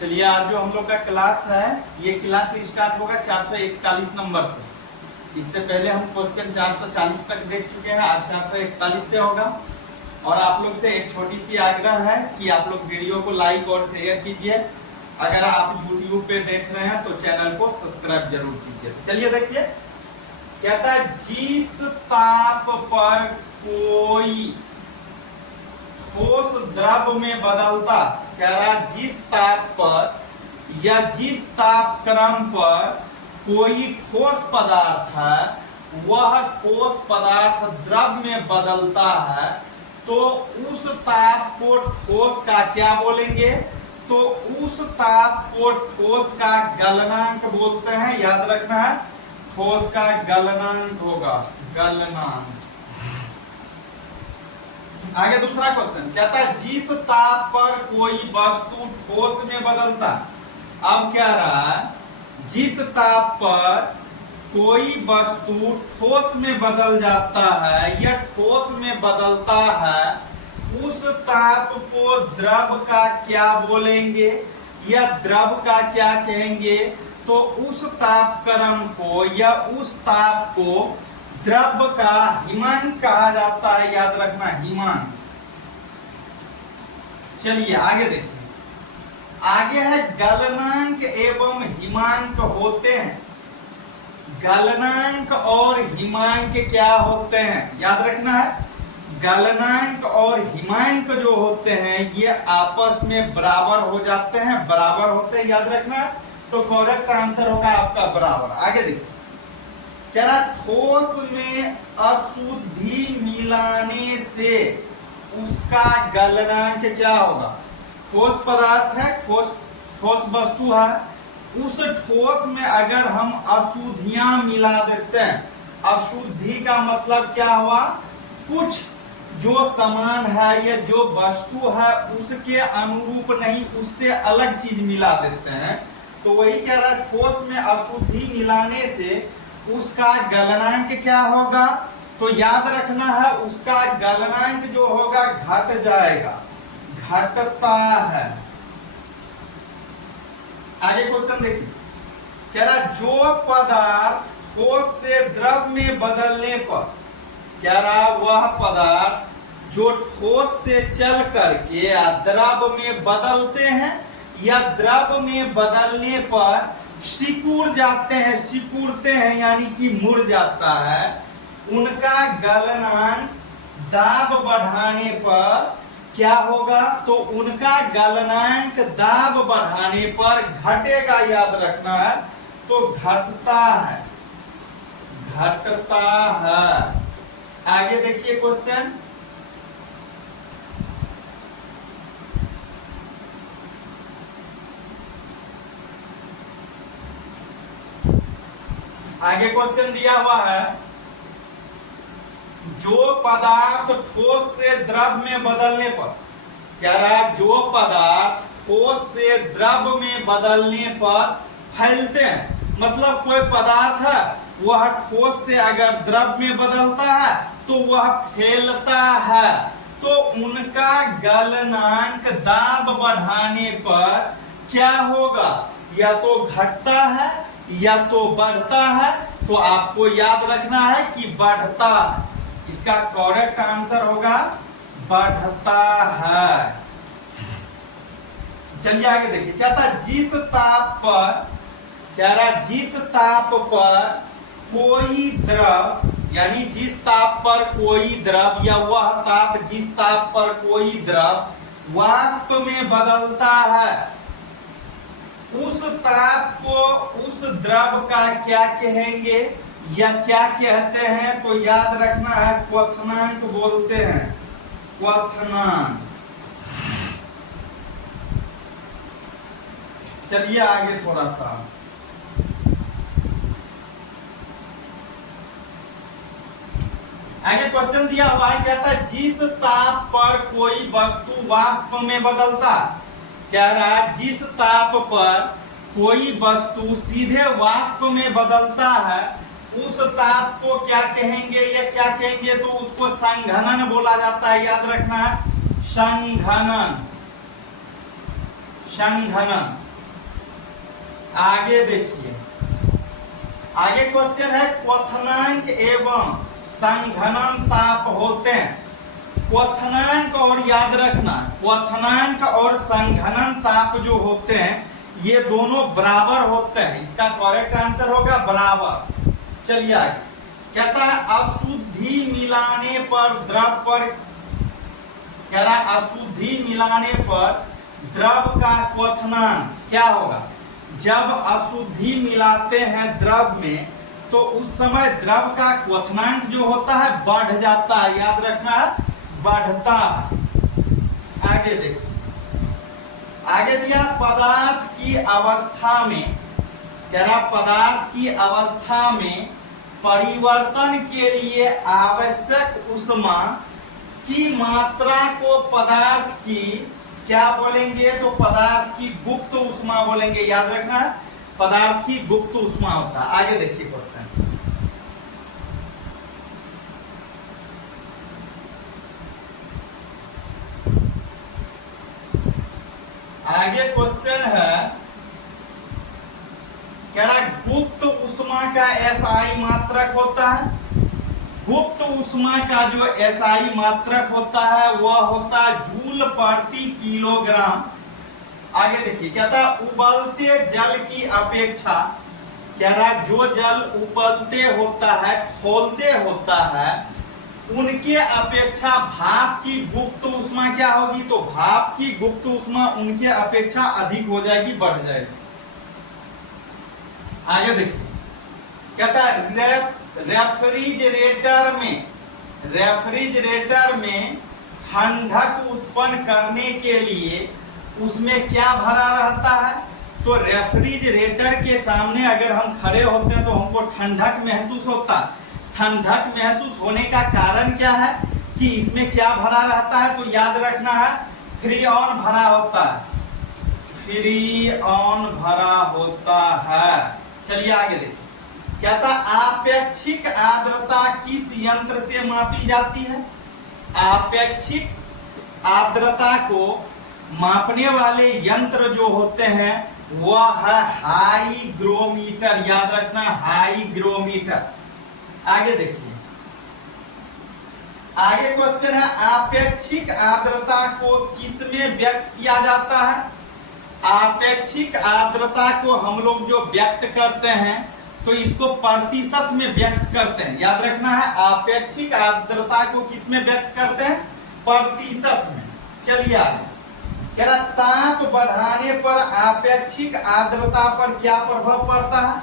चलिए आज जो हम लोग का क्लास है ये क्लास स्टार्ट होगा 441 नंबर से। इससे पहले हम क्वेश्चन 440 तक देख चुके हैं, आज 441 से होगा। और आप लोग से एक छोटी सी आग्रह है कि आप लोग वीडियो को लाइक और शेयर कीजिए। अगर आप YouTube पे देख रहे हैं तो चैनल को सब्सक्राइब जरूर कीजिए। चलिए देखिए, कहता है जिस ताप पर कोई ठोस द्रव में बदलता, कह रहा जिस ताप पर या जिस ताप क्रम पर कोई ठोस पदार्थ है वह ठोस पदार्थ द्रव में बदलता है तो उस ताप को ठोस का क्या बोलेंगे? तो उस ताप को ठोस का गलनांक बोलते हैं। याद रखना है, ठोस का गलनांक होगा, गलनांक। आगे दूसरा क्वेश्चन कहता है जिस ताप पर कोई वस्तु ठोस में बदलता। अब क्या रहा है, जिस ताप पर कोई वस्तु ठोस में बदल जाता है या ठोस में बदलता है उस ताप को द्रव का क्या बोलेंगे या द्रव का क्या कहेंगे? तो उस ताप क्रम को या उस ताप को द्रव का हिमांक कहा जाता है। याद रखना, हिमांक। चलिए आगे देखिए, आगे है गलनांक एवं हिमांक होते हैं। गलनांक और हिमांक क्या होते हैं? याद रखना है, गलनांक और हिमांक जो होते हैं ये आपस में बराबर हो जाते हैं, बराबर होते हैं। याद रखना है, तो करेक्ट आंसर होगा आपका बराबर। आगे देखिए, कह रहा ठोस में अशुद्धि मिलाने से उसका गलनांक क्या होगा? ठोस पदार्थ है, ठोस वस्तु है, उस ठोस में अगर हम अशुद्धियां मिला देते हैं, अशुद्धि का मतलब क्या हुआ? कुछ जो सामान है या जो वस्तु है उसके अनुरूप नहीं, उससे अलग चीज मिला देते हैं, तो वही कह रहा ठोस में अशुद्धि मिलाने से उसका गलनांक क्या होगा? तो याद रखना है, उसका गलनांक जो होगा घट जाएगा, घटता है। आगे क्वेश्चन देखिए, कह रहा जो पदार्थ ठोस से द्रव में बदलने पर, कह रहा वह पदार्थ जो ठोस से चल करके द्रव में बदलते हैं या द्रव में बदलने पर सिकुड़ जाते हैं, सिकुड़ते हैं यानी कि मुड़ जाता है, उनका गलनांक दाब बढ़ाने पर क्या होगा? तो उनका गलनांक दाब बढ़ाने पर घटेगा। याद रखना है, तो घटता है, घटता है। आगे देखिए क्वेश्चन, आगे क्वेश्चन दिया हुआ है जो पदार्थ ठोस से द्रव में बदलने पर, कह रहा है जो पदार्थ ठोस से द्रव में बदलने पर फैलते हैं, मतलब कोई पदार्थ है वह ठोस से अगर द्रव में बदलता है तो वह फैलता है, तो उनका गलनांक दाब बढ़ाने पर क्या होगा? या तो घटता है या तो बढ़ता है। तो आपको याद रखना है कि बढ़ता है, इसका करेक्ट आंसर होगा बढ़ता है। चलिए आगे देखिए, क्या था जिस ताप पर, कह रहा जिस ताप पर कोई द्रव, यानी जिस ताप पर कोई द्रव या वह ताप जिस ताप पर कोई द्रव वाष्प में बदलता है उस ताप को उस द्रव का क्या कहेंगे या क्या कहते हैं? तो याद रखना है, क्वथनांक बोलते हैं, क्वथनांक। चलिए आगे थोड़ा सा, आगे क्वेश्चन दिया हुआ है, कहता है जिस ताप पर कोई वस्तु वाष्प में बदलता, कह रहा है जिस ताप पर कोई वस्तु सीधे वाष्प में बदलता है उस ताप को क्या कहेंगे या क्या कहेंगे? तो उसको संघनन बोला जाता है। याद रखना है, संघनन, संघनन। आगे देखिए, आगे क्वेश्चन है क्वथनांक एवं संघनन ताप होते हैं। क्वथनांक और याद रखना, क्वथनांक और संघनन ताप जो होते हैं ये दोनों बराबर होते हैं। इसका करेक्ट आंसर होगा बराबर। चलिए आगे कहता है अशुद्धि मिलाने पर द्रव पर, कह रहा है अशुद्धि मिलाने पर द्रव का क्वथनांक क्या होगा। जब अशुद्धि मिलाते हैं द्रव में तो उस समय द्रव का क्वथनांक जो होता है बढ़ जाता है, याद रखना है बढ़ता है। आगे देखिए, आगे दिया पदार्थ की अवस्था में, कह रहा पदार्थ की अवस्था में परिवर्तन के लिए आवश्यक ऊष्मा की मात्रा को पदार्थ की क्या बोलेंगे, तो पदार्थ की गुप्त ऊष्मा बोलेंगे। याद रखना है पदार्थ की गुप्त ऊष्मा होता है। आगे देखिए क्वेश्चन, आगे क्वेश्चन है कह रहा गुप्त ऊष्मा का एसआई मात्रक होता है। गुप्त ऊष्मा का जो एसआई मात्रक होता है वह होता है जूल प्रति किलोग्राम। आगे देखिए कहता है उबलते जल की अपेक्षा, कह रहा जो जल उबलते होता है खौलते होता है उनके अपेक्षा भाप की गुप्त ऊष्मा क्या होगी, तो भाप की गुप्त ऊष्मा उनके अपेक्षा अधिक हो जाएगी, बढ़ जाएगी। आगे देखिए कहता है रेफ्रिजरेटर में ठंडक उत्पन्न करने के लिए उसमें क्या भरा रहता है, तो रेफ्रिजरेटर के सामने अगर हम खड़े होते हैं तो हमको ठंडक महसूस होता है। ठंडक महसूस होने का कारण क्या है कि इसमें क्या भरा रहता है, तो याद रखना है फ्रीऑन भरा होता है, फ्रीऑन भरा होता है। चलिए आगे देखिए कहता आपेक्षिक आर्द्रता किस यंत्र से मापी जाती है। आपेक्षिक आर्द्रता को मापने वाले यंत्र जो होते हैं वह है हाईग्रोमीटर। याद रखना हाईग्रोमीटर। आगे देखिए, आगे क्वेश्चन है आपेक्षिक आर्द्रता को किसमें व्यक्त किया जाता है। आपेक्षिक आर्द्रता को हम लोग जो व्यक्त करते हैं तो इसको प्रतिशत में व्यक्त करते हैं। याद रखना है आपेक्षिक आर्द्रता को किसमें व्यक्त करते हैं, प्रतिशत में। चलिए आगे कह रहा ताप बढ़ाने पर आपेक्षिक आर्द्रता पर क्या प्रभाव पड़ता है।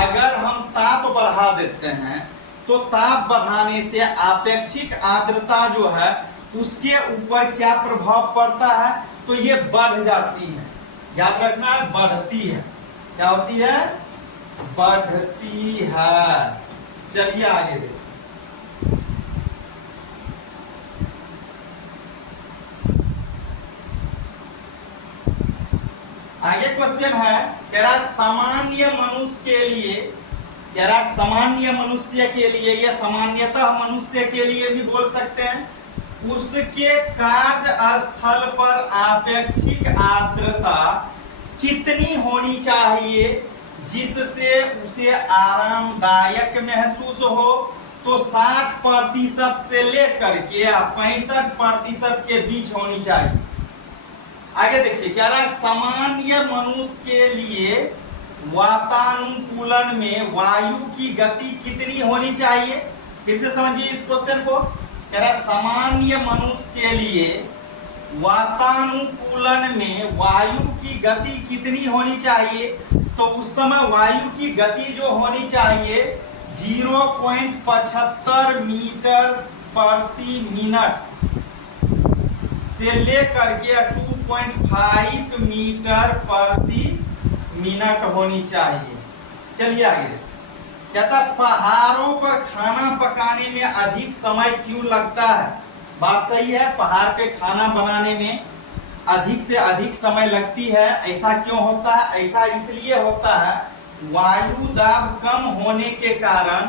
अगर हम ताप बढ़ा देते हैं तो ताप बढ़ाने से आपेक्षिक आर्द्रता जो है उसके ऊपर क्या प्रभाव पड़ता है, तो ये बढ़ जाती है। याद रखना है बढ़ती है। क्या होती है, बढ़ती है। चलिए आगे देखिए आगे क्वेश्चन है कह रहा सामान्य मनुष्य के लिए, कह रहा सामान्य मनुष्य के लिए या सामान्यतः मनुष्य के लिए भी बोल सकते हैं, उसके कार्य स्थल पर आपेक्षिक आर्द्रता कितनी होनी चाहिए जिससे उसे आरामदायक महसूस हो, तो 60% से लेकर के 65% के बीच होनी चाहिए। आगे देखिए क्या रहा सामान्य मनुष्य के लिए वातानुकूलन में वायु की गति कितनी होनी चाहिए। फिर से समझिए इस क्वेश्चन को, कह रहा सामान्य मनुष्य के लिए वातानुकूलन में वायु की गति कितनी होनी चाहिए, तो उस समय वायु की गति जो होनी चाहिए 0.75 मीटर प्रति मिनट से लेकर के 2.5 मीटर प्रति मिनट होनी चाहिए। चलिए आगे कहता पहाड़ों पर खाना पकाने में अधिक समय क्यों लगता है। बात सही है, पहाड़ पे खाना बनाने में अधिक से अधिक समय लगती है। ऐसा क्यों होता है, ऐसा इसलिए होता है वायु दाब कम होने के कारण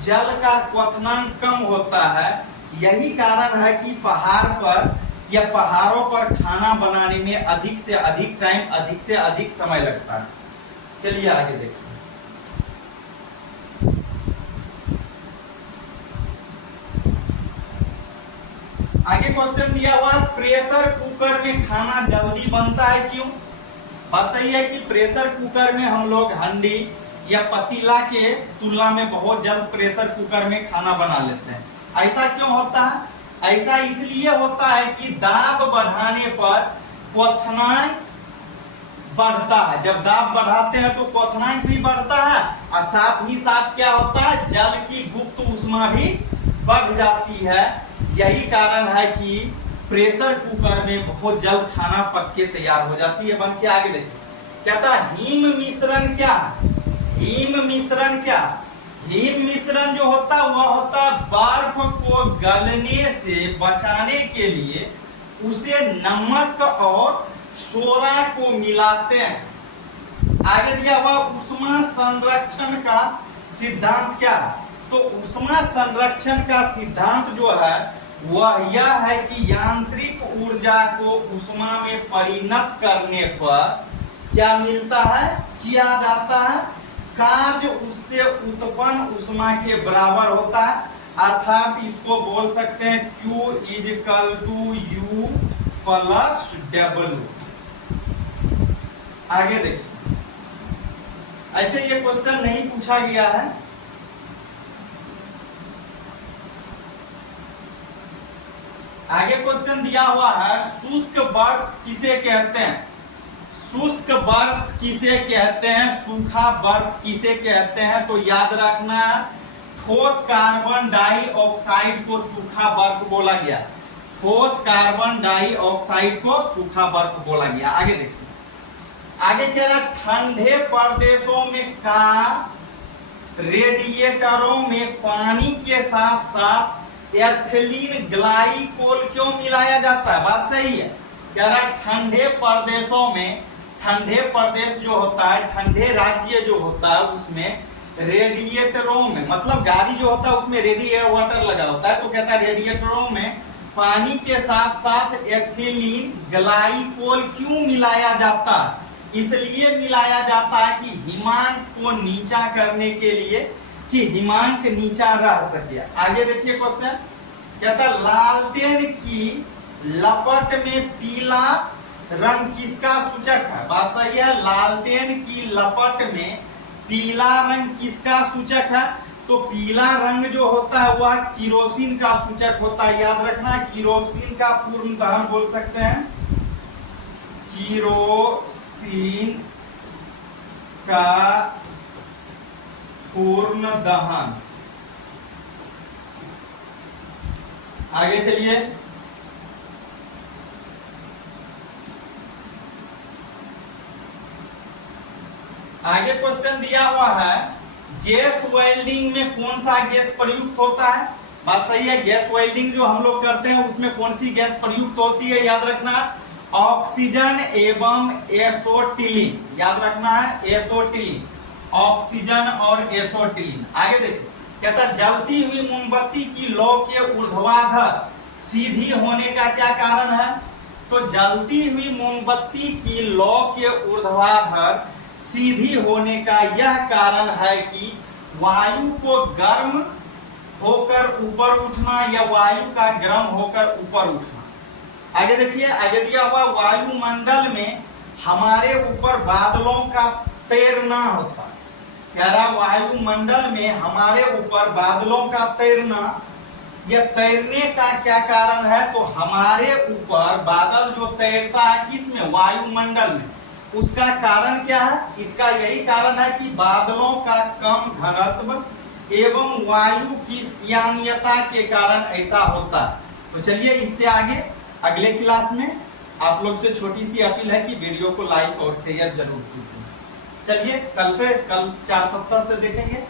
जल का क्वथनांक कम होता है। यही कारण है कि पहाड़ पर या पहाड़ों पर खाना बनाने में अधिक से अधिक टाइम, अधिक से अधिक समय लगता है। चलिए आगे देखिए। आगे क्वेश्चन दिया हुआ प्रेशर कुकर में खाना जल्दी बनता है क्यों? बात सही है कि प्रेशर कुकर में हम लोग हंडी या पतीला के तुलना में बहुत जल्द प्रेशर कुकर में खाना बना लेते हैं। ऐसा क्यों होता है? ऐसा इसलिए होता है कि दाब बढ़ाने पर क्वथनांक बढ़ता है। जब दाब बढ़ाते हैं तो क्वथनांक भी बढ़ता है और साथ ही साथ क्या होता है, जल की गुप्त ऊष्मा भी बढ़ जाती है। यही कारण है कि प्रेशर कुकर में बहुत जल्द खाना पक के तैयार हो जाती है, बन के। आगे देखिए कहता हिम मिश्रण क्या? हिम मिश्रण क्या? हिम मिश्रण जो होता है वह होता है बर्फ को गलने से बचाने के लिए उसे नमक और सोडा को मिलाते हैं। आगे दिया हुआ ऊष्मा संरक्षण का सिद्धांत क्या? तो ऊष्मा संरक्षण का सिद्धांत जो है वह यह है कि यांत्रिक ऊर्जा को ऊष्मा में परिणत करने पर क्या मिलता है, किया जाता है, कार्य उससे उत्पन्न ऊष्मा के बराबर होता है। अर्थात इसको बोल सकते हैं Q = U + W। आगे देखिए, ऐसे ये क्वेश्चन नहीं पूछा गया है। आगे क्वेश्चन दिया हुआ है शुष्क बर्फ किसे कहते हैं? शुष्क बर्फ किसे कहते हैं? सूखा बर्फ किसे कहते हैं? तो याद रखना ठोस कार्बन डाइऑक्साइड को सूखा बर्फ बोला गया। ठोस कार्बन डाइऑक्साइड को सूखा बर्फ बोला गया। आगे देखिए, आगे कह रहा ठंडे प्रदेशों में रेडिएटरों में पानी के साथ साथ एथिलीन ग्लाइकोल क्यों मिलाया जाता है? बात सही है। कह रहा ठंडे प्रदेशों में, ठंडे प्रदेश जो होता है, ठंडे राज्य जो होता है उसमें रेडिएटरों में, मतलब गाड़ी जो होता है उसमें रेडिएटर लगा होता है, तो कहता है रेडिएटरों में पानी के साथ साथ एथिलीन ग्लाइकोल क्यों मिलाया जाता है? इसलिए मिलाया जाता है कि हिमांक को नीचा करने के लिए, कि हिमांक नीचा रह सके। आगे देखिए क्वेश्चन कहता लालटेन की लपट में पीला रंग किसका सूचक है? बात सही है। लालटेन की लपट में पीला रंग किसका सूचक है? तो पीला रंग जो होता है वह किरोसिन का सूचक होता है। याद रखना, किरोसिन का पूर्ण दहन बोल सकते हैं, किरोसिन का पूर्ण दहन। आगे चलिए, आगे क्वेश्चन दिया हुआ है गैस वेल्डिंग में कौन सा गैस प्रयुक्त होता है? बात सही है। गैस वेल्डिंग जो हम लोग करते हैं उसमें कौन सी गैस प्रयुक्त होती है? याद रखना ऑक्सीजन एवं एसोटिलीन। याद रखना है एसोटिलीन, ऑक्सीजन और एसोटिलीन। आगे देखिए कहता जलती हुई मोमबत्ती की लौ के ऊर्ध्वाधर सीधी होने का क्या कारण है? तो जलती हुई मोमबत्ती की लौ के ऊर्ध्वाधर सीधी होने का यह कारण है कि वायु को गर्म होकर ऊपर उठना या वायु का गर्म होकर ऊपर उठना। आगे देखिए, आगे दिया हुआ वायुमंडल में हमारे ऊपर बादलों का तैरना होता है। कह रहा वायुमंडल में हमारे ऊपर बादलों का तैरना, यह तैरने का क्या कारण है? तो हमारे ऊपर बादल जो तैरता है किसमें? वायुमंडल में। उसका कारण क्या है? इसका यही कारण है कि बादलों का कम घनत्व एवं वायु की श्यानता के कारण ऐसा होता है। तो चलिए इससे आगे अगले क्लास में आप लोग से छोटी सी अपील है कि वीडियो को लाइक और शेयर जरूर कीजिए। चलिए कल 470 से देखेंगे।